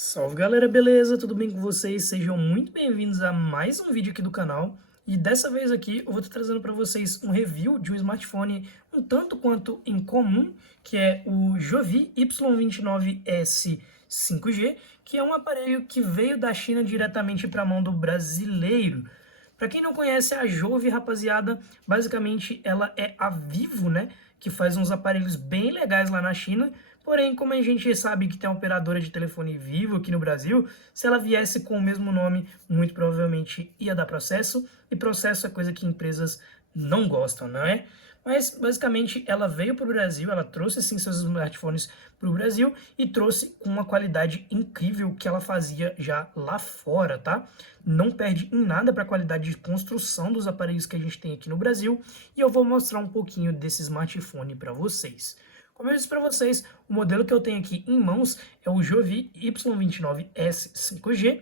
Salve galera, beleza? Tudo bem com vocês? Sejam muito bem-vindos a mais um vídeo aqui do canal. E dessa vez aqui eu vou estar trazendo para vocês um review de um smartphone um tanto quanto incomum, que é o Jovi Y29S 5G, que é um aparelho que veio da China diretamente para a mão do brasileiro. Para quem não conhece a Jovi, rapaziada, basicamente ela é a Vivo, né? Que faz uns aparelhos bem legais lá na China. Porém, como a gente sabe que tem uma operadora de telefone Vivo aqui no Brasil, se ela viesse com o mesmo nome, muito provavelmente ia dar processo. E processo é coisa que empresas não gostam, não é? Mas, basicamente, ela veio para o Brasil, ela trouxe, sim, seus smartphones para o Brasil e trouxe com uma qualidade incrível que ela fazia já lá fora, tá? Não perde em nada para a qualidade de construção dos aparelhos que a gente tem aqui no Brasil e eu vou mostrar um pouquinho desse smartphone para vocês. Como eu disse para vocês, o modelo que eu tenho aqui em mãos é o Jovi Y29S 5G.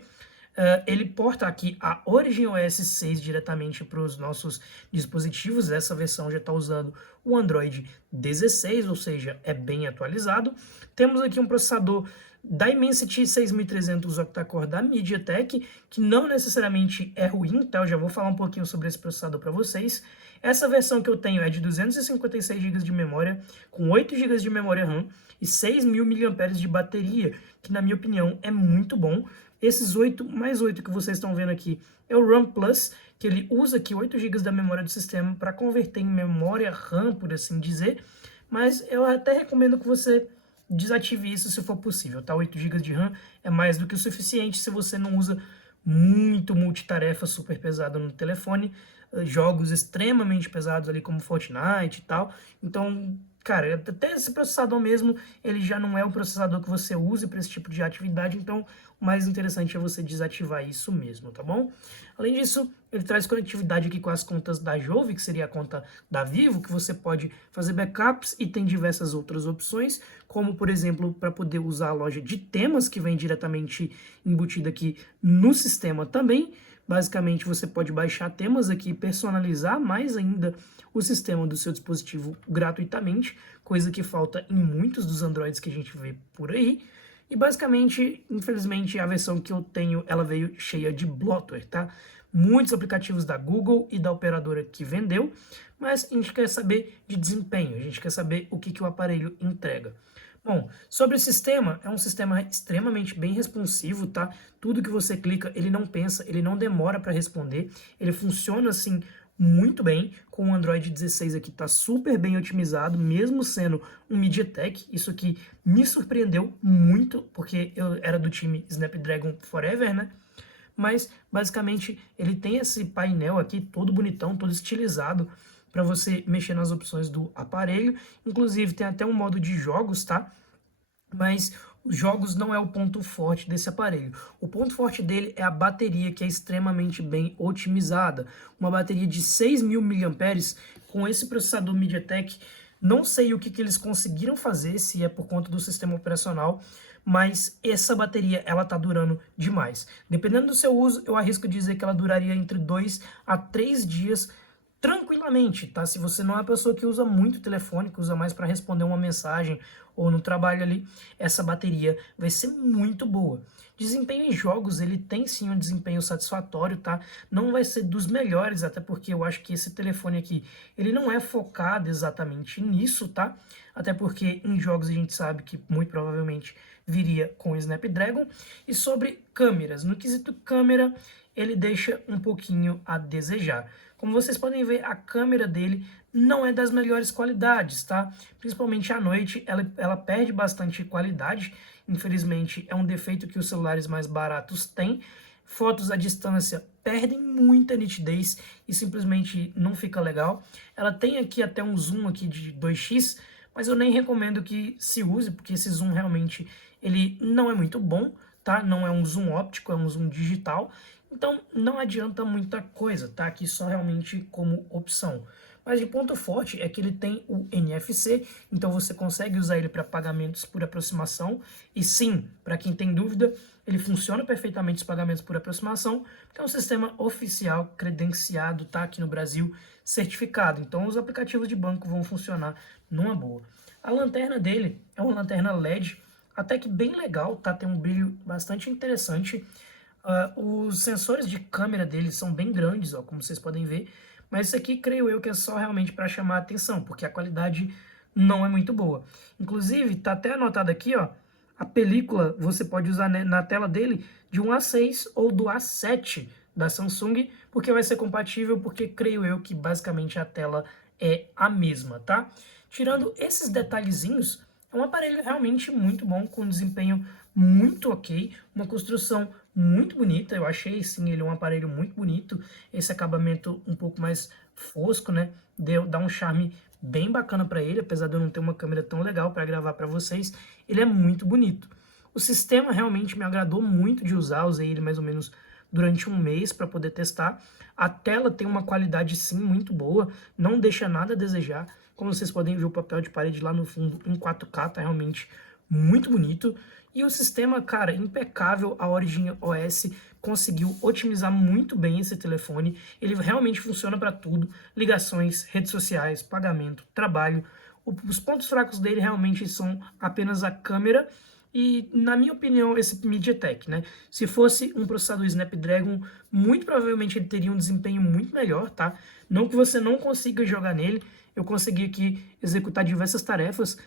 Ele porta aqui a Origin OS 6 diretamente para os nossos dispositivos. Essa versão já está usando o Android 16, ou seja, é bem atualizado. Temos aqui um processador Dimensity 6300 octa-core da MediaTek, que não necessariamente é ruim, tá? Eu já vou falar um pouquinho sobre esse processador para vocês. Essa versão que eu tenho é de 256 GB de memória, com 8 GB de memória RAM e 6.000 mAh de bateria, que na minha opinião é muito bom. Esses 8 mais 8 que vocês estão vendo aqui é o RAM Plus, que ele usa aqui 8 GB da memória do sistema para converter em memória RAM, por assim dizer, mas eu até recomendo que você desative isso se for possível, tá? 8 GB de RAM é mais do que o suficiente se você não usa muito multitarefa super pesado no telefone, jogos extremamente pesados ali como Fortnite e tal. Então, cara, até esse processador mesmo, ele já não é o processador que você use para esse tipo de atividade, então o mais interessante é você desativar isso mesmo, tá bom? Além disso, ele traz conectividade aqui com as contas da Jovi, que seria a conta da Vivo, que você pode fazer backups e tem diversas outras opções, como, por exemplo, para poder usar a loja de temas, que vem diretamente embutida aqui no sistema também. Basicamente, você pode baixar temas aqui e personalizar mais ainda o sistema do seu dispositivo gratuitamente, coisa que falta em muitos dos Androids que a gente vê por aí. E basicamente, infelizmente, a versão que eu tenho, ela veio cheia de bloatware, tá? Muitos aplicativos da Google e da operadora que vendeu, mas a gente quer saber de desempenho, a gente quer saber o que o aparelho entrega. Bom, sobre o sistema, é um sistema extremamente bem responsivo, tá? Tudo que você clica, ele não pensa, ele não demora para responder, ele funciona assim muito bem, com o Android 16 aqui tá super bem otimizado, mesmo sendo um MediaTek. Isso aqui me surpreendeu muito, porque eu era do time Snapdragon Forever, né? Mas basicamente ele tem esse painel aqui todo bonitão, todo estilizado para você mexer nas opções do aparelho. Inclusive tem até um modo de jogos, tá? Mas os jogos não é o ponto forte desse aparelho. O ponto forte dele é a bateria, que é extremamente bem otimizada. Uma bateria de 6.000 mAh com esse processador MediaTek. Não sei o que eles conseguiram fazer, se é por conta do sistema operacional, mas essa bateria ela tá durando demais. Dependendo do seu uso, eu arrisco dizer que ela duraria entre 2 a 3 dias tranquilamente, tá? Se você não é uma pessoa que usa muito telefone, que usa mais para responder uma mensagem ou no trabalho ali, essa bateria vai ser muito boa. Desempenho em jogos, ele tem sim um desempenho satisfatório, tá? Não vai ser dos melhores, até porque eu acho que esse telefone aqui, ele não é focado exatamente nisso, tá? Até porque em jogos a gente sabe que muito provavelmente viria com o Snapdragon. E sobre câmeras, no quesito câmera, ele deixa um pouquinho a desejar. Como vocês podem ver, a câmera dele não é das melhores qualidades, tá? Principalmente à noite, ela perde bastante qualidade. Infelizmente, é um defeito que os celulares mais baratos têm. Fotos à distância perdem muita nitidez e simplesmente não fica legal. Ela tem aqui até um zoom aqui de 2x, mas eu nem recomendo que se use, porque esse zoom realmente ele não é muito bom, tá? Não é um zoom óptico, é um zoom digital. Então não adianta muita coisa, tá? Aqui só realmente como opção. Mas de ponto forte é que ele tem o NFC, então você consegue usar ele para pagamentos por aproximação. E sim, para quem tem dúvida, ele funciona perfeitamente os pagamentos por aproximação, porque é um sistema oficial, credenciado, tá? Aqui no Brasil, certificado. Então os aplicativos de banco vão funcionar numa boa. A lanterna dele é uma lanterna LED até que bem legal, tá? Tem um brilho bastante interessante. Os sensores de câmera dele são bem grandes, ó, como vocês podem ver, mas isso aqui creio eu que é só realmente para chamar a atenção, porque a qualidade não é muito boa. Inclusive, tá até anotado aqui, ó, a película você pode usar na tela dele de um A6 ou do A7 da Samsung, porque vai ser compatível, porque creio eu que basicamente a tela é a mesma, tá? Tirando esses detalhezinhos, é um aparelho realmente muito bom, com desempenho muito ok, uma construção muito bonita. Eu achei sim ele um aparelho muito bonito, esse acabamento um pouco mais fosco, né, dá um charme bem bacana para ele, apesar de eu não ter uma câmera tão legal para gravar para vocês, ele é muito bonito. O sistema realmente me agradou muito de usar, usei ele mais ou menos durante um mês para poder testar. A tela tem uma qualidade sim muito boa, não deixa nada a desejar. Como vocês podem ver, o papel de parede lá no fundo em 4K tá realmente muito bonito. E o sistema, cara, impecável. A Origin OS conseguiu otimizar muito bem esse telefone. Ele realmente funciona para tudo: ligações, redes sociais, pagamento, trabalho. Os pontos fracos dele realmente são apenas a câmera e, na minha opinião, esse MediaTek, né? Se fosse um processador Snapdragon, muito provavelmente ele teria um desempenho muito melhor, tá? Não que você não consiga jogar nele, eu consegui aqui executar diversas tarefas.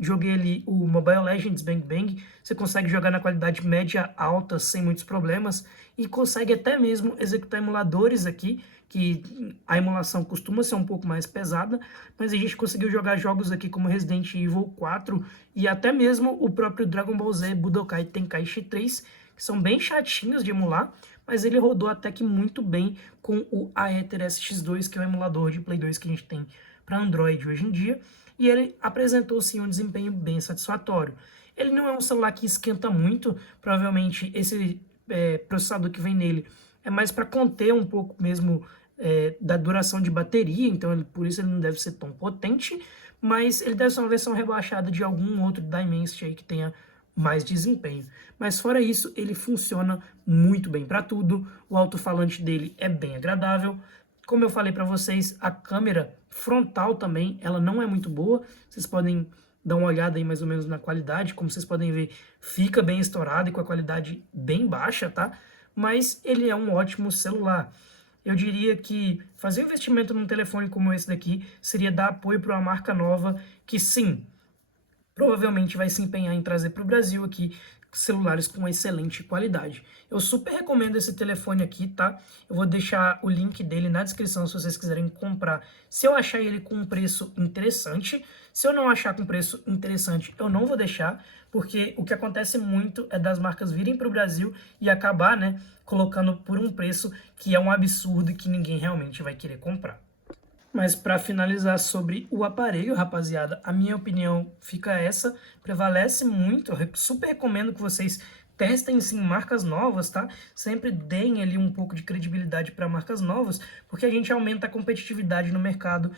Joguei ali o Mobile Legends Bang Bang, você consegue jogar na qualidade média alta sem muitos problemas e consegue até mesmo executar emuladores aqui, que a emulação costuma ser um pouco mais pesada, mas a gente conseguiu jogar jogos aqui como Resident Evil 4 e até mesmo o próprio Dragon Ball Z Budokai Tenkaichi 3, que são bem chatinhos de emular, mas ele rodou até que muito bem com o Aether SX2, que é o emulador de Play 2 que a gente tem para Android hoje em dia, e ele apresentou sim um desempenho bem satisfatório. Ele não é um celular que esquenta muito, provavelmente esse processador que vem nele é mais para conter um pouco mesmo da duração de bateria, então por isso ele não deve ser tão potente, mas ele deve ser uma versão rebaixada de algum outro Dimensity aí que tenha mais desempenho. Mas fora isso, ele funciona muito bem para tudo, o alto-falante dele é bem agradável. Como eu falei para vocês, a câmera frontal também, ela não é muito boa. Vocês podem dar uma olhada aí mais ou menos na qualidade. Como vocês podem ver, fica bem estourado e com a qualidade bem baixa, tá? Mas ele é um ótimo celular. Eu diria que fazer um investimento num telefone como esse daqui seria dar apoio para uma marca nova que, sim, provavelmente vai se empenhar em trazer para o Brasil aqui celulares com excelente qualidade. Eu super recomendo esse telefone aqui, tá? Eu vou deixar o link dele na descrição se vocês quiserem comprar. Se eu achar ele com um preço interessante, se eu não achar com preço interessante, eu não vou deixar, porque o que acontece muito é das marcas virem para o Brasil e acabar, né, colocando por um preço que é um absurdo e que ninguém realmente vai querer comprar. Mas para finalizar sobre o aparelho, rapaziada, a minha opinião fica essa, prevalece muito, eu super recomendo que vocês testem sim marcas novas, tá? Sempre deem ali um pouco de credibilidade para marcas novas, porque a gente aumenta a competitividade no mercado.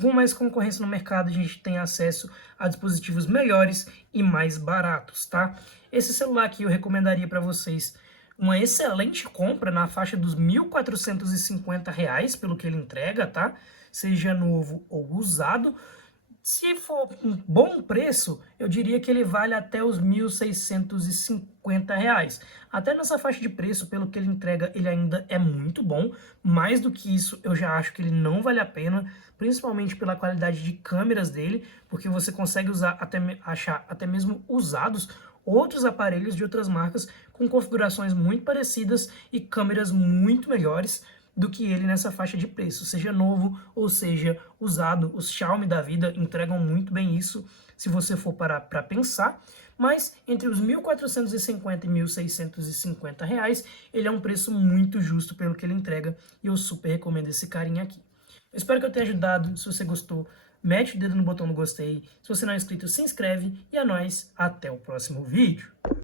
Com mais concorrência no mercado, a gente tem acesso a dispositivos melhores e mais baratos, tá? Esse celular aqui eu recomendaria para vocês uma excelente compra na faixa dos R$ 1.450, pelo que ele entrega, tá? Seja novo ou usado. Se for um bom preço, eu diria que ele vale até os R$ 1.650. Até nessa faixa de preço, pelo que ele entrega, ele ainda é muito bom. Mais do que isso, eu já acho que ele não vale a pena, principalmente pela qualidade de câmeras dele, porque você consegue achar até mesmo usados outros aparelhos de outras marcas com configurações muito parecidas e câmeras muito melhores do que ele nessa faixa de preço, seja novo ou seja usado. Os Xiaomi da vida entregam muito bem isso, se você for parar para pensar, mas entre os 1.450 e 1.650 reais, ele é um preço muito justo pelo que ele entrega e eu super recomendo esse carinha aqui. Eu espero que eu tenha ajudado. Se você gostou, mete o dedo no botão do gostei. Se você não é inscrito, se inscreve e é nóis. Até o próximo vídeo.